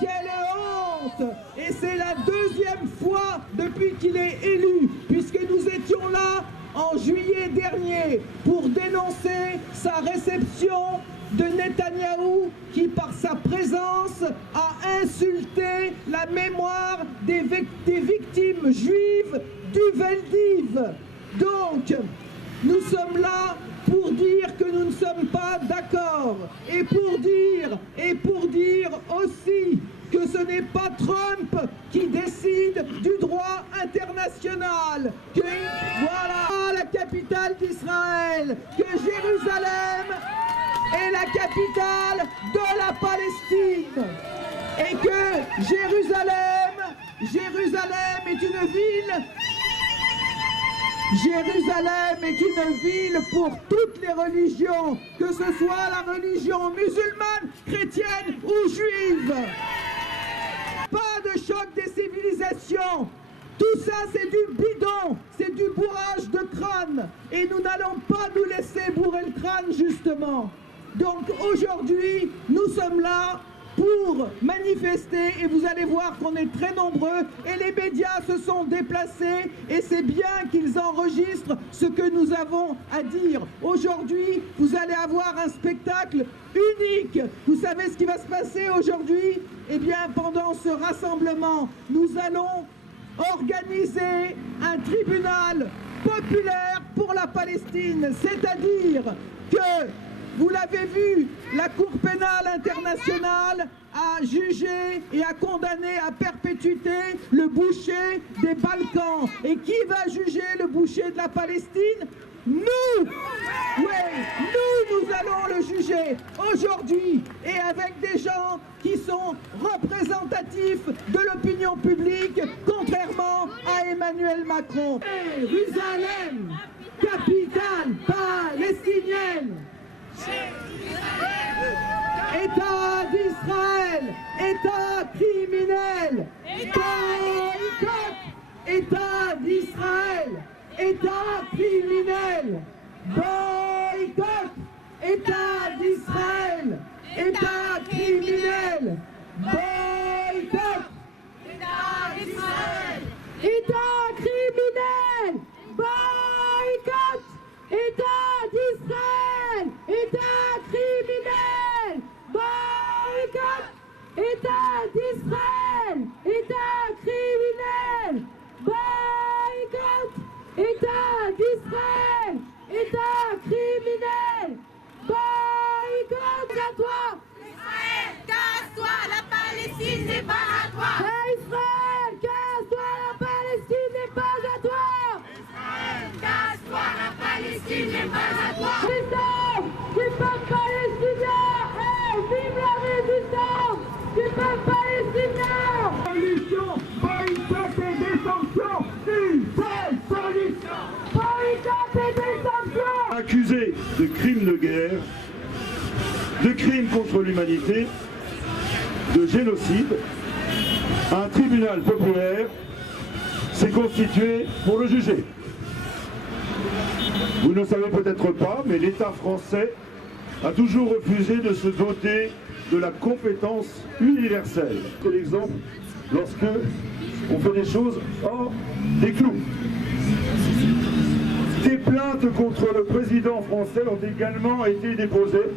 Quelle honte! Et c'est la deuxième fois depuis qu'il est élu, puisque nous étions là en juillet dernier pour dénoncer sa réception de Netanyahou qui, par sa présence, a insulté la mémoire des victimes juives du Veldiv. Donc, nous sommes là pour dire que nous ne sommes pas d'accord et pour dire aussi que ce n'est pas Trump qui décide du droit international, que voilà la capitale d'Israël, que Jérusalem est la capitale de la Palestine et que Jérusalem est une ville pour toutes les religions, que ce soit la religion musulmane, chrétienne ou juive. Pas de choc des civilisations. Tout ça, c'est du bidon, c'est du bourrage de crâne. Et nous n'allons pas nous laisser bourrer le crâne, justement. Donc aujourd'hui, nous sommes là pour manifester et vous allez voir qu'on est très nombreux et les médias se sont déplacés et c'est bien qu'ils enregistrent ce que nous avons à dire. Aujourd'hui, vous allez avoir un spectacle unique. Vous savez ce qui va se passer aujourd'hui? Eh bien, pendant ce rassemblement, nous allons organiser un tribunal populaire pour la Palestine, c'est-à-dire que vous l'avez vu, la Cour pénale internationale a jugé et a condamné à perpétuité le boucher des Balkans. Et qui va juger le boucher de la Palestine? Nous! Oui, nous allons le juger aujourd'hui et avec des gens qui sont représentatifs de l'opinion publique, contrairement à Emmanuel Macron. Jérusalem, capitale palestinienne! État d'Israël, État criminel, boycott, État d'Israël, État criminel, boycott, État d'Israël, État criminel, boycott, État d'Israël, État criminel, boycott, État d'Israël, État criminel, boycott, État d'Israël, État criminel, boycott, État d'Israël, État criminel, boycott à toi. Israël, casse-toi, la Palestine n'est pas à toi. Israël, casse-toi, la Palestine n'est pas à toi. Israël, casse-toi, la Palestine n'est pas à toi. Résistance du peuple palestinien, vive la résistance du peuple palestinien. Solution, boycott et des sanctions, une seule solution, boycott et des sanctions. Accusé de crimes de guerre, de crimes contre l'humanité, de génocide, un tribunal populaire s'est constitué pour le juger. Vous ne le savez peut-être pas, mais l'État français a toujours refusé de se doter de la compétence universelle. C'est l'exemple lorsque on fait des choses hors des clous. Des plaintes contre le président français ont également été déposées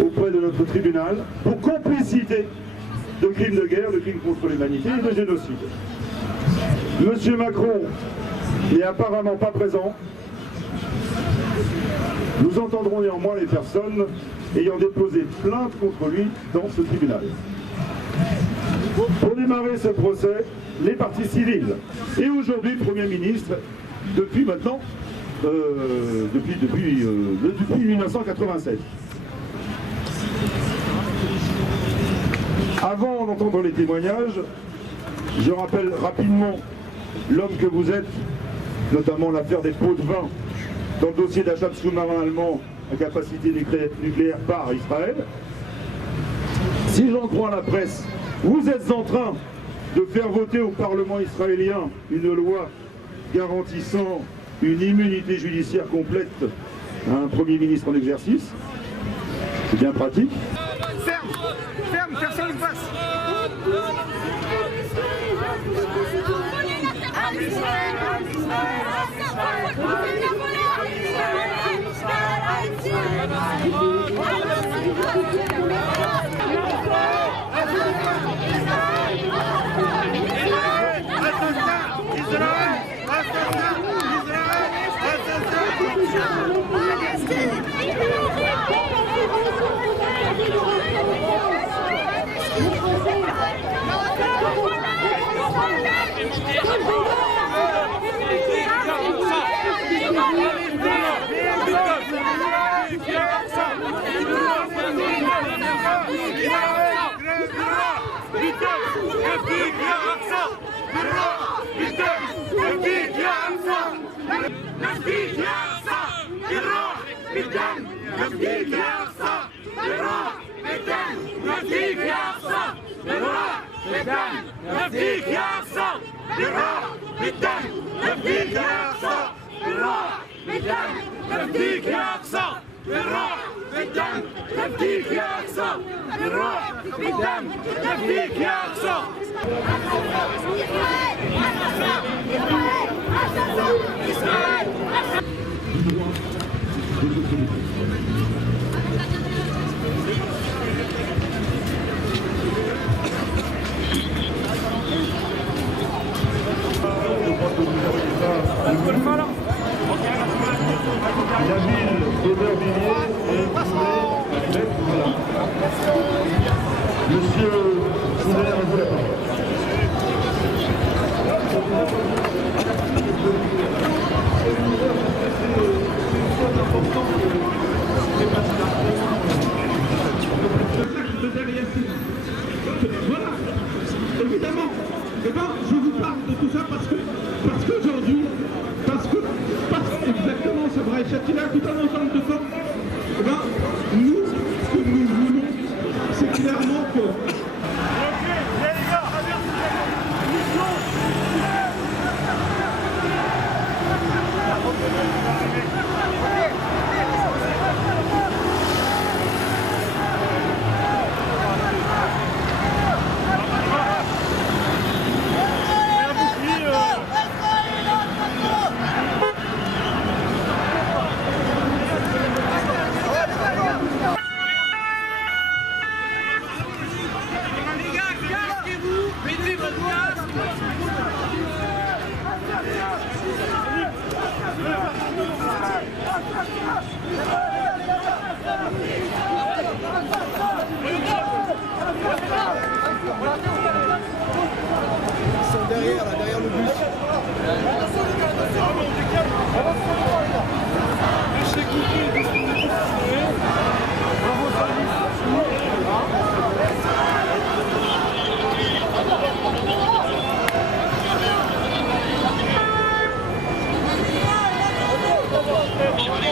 auprès de notre tribunal pour complicité de crimes de guerre, de crimes contre l'humanité et de génocide. Monsieur Macron n'est apparemment pas présent. Nous entendrons néanmoins les personnes ayant déposé plainte contre lui dans ce tribunal. Pour démarrer ce procès, les parties civiles et aujourd'hui le Premier ministre, depuis maintenant, depuis 1987. Avant d'entendre les témoignages, je rappelle rapidement l'homme que vous êtes, notamment l'affaire des pots de vin dans le dossier d'achat de sous-marins allemands à capacité nucléaire par Israël. Si j'en crois la presse, vous êtes en train de faire voter au Parlement israélien une loi garantissant une immunité judiciaire complète à un Premier ministre en exercice. C'est bien pratique. Serge, faire ça en face. La ville d'Aubervilliers est voilà. Monsieur Souler, à vous la parole. Voilà, évidemment. Eh ben, je vous parle de tout ça parce qu'aujourd'hui, parce exactement, c'est vrai, Châtillon a tout un ensemble de formes. Eh ben, nous, ce que nous voulons, c'est clairement que... Ils sont derrière, là, derrière le bus. Allez,